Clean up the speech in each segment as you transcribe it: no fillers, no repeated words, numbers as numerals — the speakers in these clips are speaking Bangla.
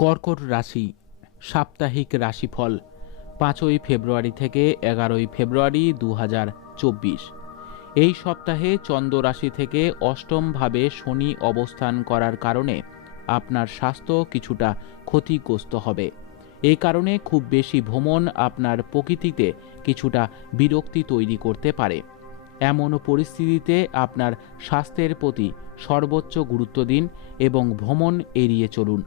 কর্কট রাশি সাপ্তাহিক রাশিফল 5ই ফেব্রুয়ারি থেকে 11ই ফেব্রুয়ারি 2024। এই সপ্তাহে চন্দ্র রাশি থেকে অষ্টমভাবে শনি অবস্থান করার কারণে আপনার স্বাস্থ্য কিছুটা ক্ষতিগ্রস্ত হবে। এই কারণে খুব বেশি ভ্রমণ আপনার প্রকৃতিতে কিছুটা বিরক্তি তৈরি করতে পারে। এমন পরিস্থিতিতে আপনার স্বাস্থ্যের প্রতি সর্বোচ্চ গুরুত্ব দিন এবং ভ্রমণ এড়িয়ে চলুন।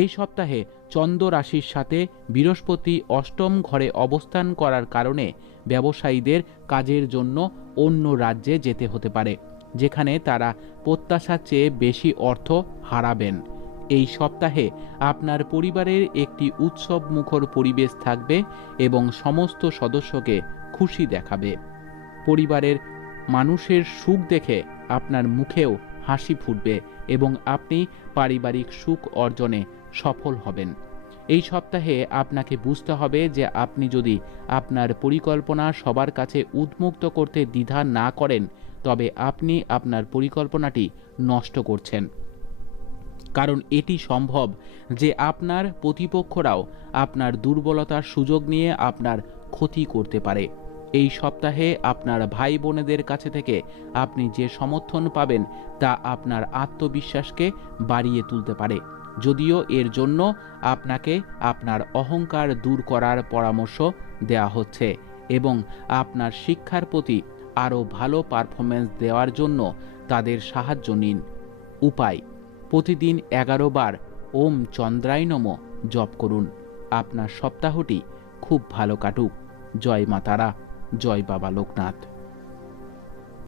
এই সপ্তাহে চন্দ্র রাশির সাথে বৃহস্পতি অষ্টম ঘরে অবস্থান করার কারণে ব্যবসায়ীদের কাজের জন্য অন্য রাজ্যে যেতে হতে পারে, যেখানে তারা প্রত্যাশার চেয়ে বেশি অর্থ হারাবেন। এই সপ্তাহে আপনার পরিবারের একটি উৎসবমুখর পরিবেশ থাকবে এবং সমস্ত সদস্যকে খুশি দেখাবে। পরিবারের মানুষের সুখ দেখে আপনার মুখেও হাসি ফুটবে এবং আপনি পারিবারিক সুখ অর্জনে সফল হবেন। এই সপ্তাহে আপনাকে বুঝতে হবে যে আপনি যদি আপনার পরিকল্পনা সবার কাছে উন্মুক্ত করতে দ্বিধা না করেন, তবে আপনি আপনার পরিকল্পনাটি নষ্ট করছেন। কারণ এটি সম্ভব যে আপনার প্রতিপক্ষরাও আপনার দুর্বলতার সুযোগ নিয়ে আপনার ক্ষতি করতে পারে। এই সপ্তাহে আপনার ভাই বোনেদের কাছে থেকে আপনি যে সমর্থন পাবেন তা আপনার আত্মবিশ্বাসকে বাড়িয়ে তুলতে পারে, যদিও এর জন্য আপনাকে আপনার অহংকার দূর করার পরামর্শ দেওয়া হচ্ছে এবং আপনার শিক্ষার প্রতি আরও ভালো পারফরমেন্স দেওয়ার জন্য তাদের সাহায্য নিন। উপায়: প্রতিদিন 11 বার ওম চন্দ্রায় নমঃ জপ করুন। আপনার সপ্তাহটি খুব ভালো কাটুক। জয় মা তারা, জয় বাবা লোকনাথ।